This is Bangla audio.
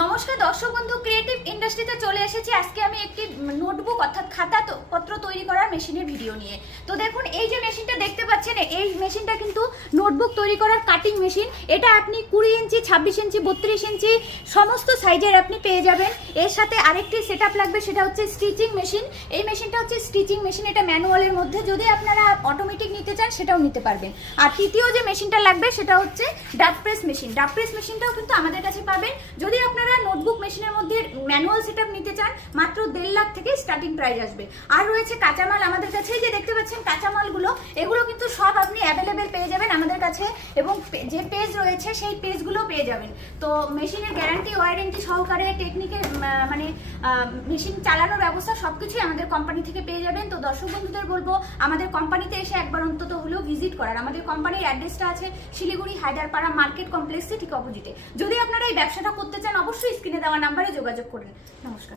নমস্কার দর্শক বন্ধু, ক্রিয়েটিভ ইন্ডাস্ট্রিতে চলে এসেছি। আজকে আমি একটি নোটবুক অর্থাৎ খাতা পত্র তৈরি করার মেশিনের ভিডিও নিয়ে। তো দেখুন, এই যে মেশিনটা দেখতে পাচ্ছেন, এই মেশিনটা কিন্তু নোটবুক তৈরি করার কাটিং মেশিন। এটা আপনি 20 ইঞ্চি, 26 ইঞ্চি, 32 ইঞ্চি সমস্ত সাইজের আপনি পেয়ে যাবেন। এর সাথে আরেকটি সেটআপ লাগবে, সেটা হচ্ছে স্টিচিং মেশিন। এই মেশিনটা হচ্ছে স্টিচিং মেশিন, এটা ম্যানুয়ালের মধ্যে। যদি আপনারা অটোমেটিক নিতে চান সেটাও নিতে পারবেন। আর তৃতীয় যে মেশিনটা লাগবে সেটা হচ্ছে ডাব প্রেস মেশিন। ডাব প্রেস মেশিনটাও কিন্তু আমাদের কাছে পাবেন। যদি আপনারা নোটবুক মেশিনের মধ্যে ম্যানুয়াল সেটআপ নিতে চান, মাত্র 1.5 লাখ থেকে স্টার্টিং প্রাইস আসবে। আর রয়েছে কাঁচামাল আমাদের কাছে, যে দেখতে পাচ্ছেন কাঁচামালগুলো, এগুলো কিন্তু সব আপনি অ্যাভেলেবেল পেয়ে যাবেন আমাদের কাছে। এবং যে পেজ রয়েছে সেই পেজগুলো পেয়ে যাবেন। তো মেশিনের গ্যারান্টি ওয়ারেন্টি সহকারে টেকনিকের মানে মেশিন চালানোর ব্যবস্থা সবকিছুই আমাদের কোম্পানি থেকে পেয়ে যাবেন। তো দর্শক বন্ধুদের বলবো আমাদের কোম্পানিতে এসে একবার অন্তত হলেও ভিজিট করার। আমাদের কোম্পানির অ্যাড্রেসটা আছে শিলিগুড়ি হায়দারপাড়া মার্কেট কমপ্লেক্সে ঠিক অপোজিটে। যদি আপনারা এই ব্যবসাটা করতে চান, অবশ্যই স্ক্রিনে দেওয়া নাম্বারে যোগাযোগ করুন। নমস্কার।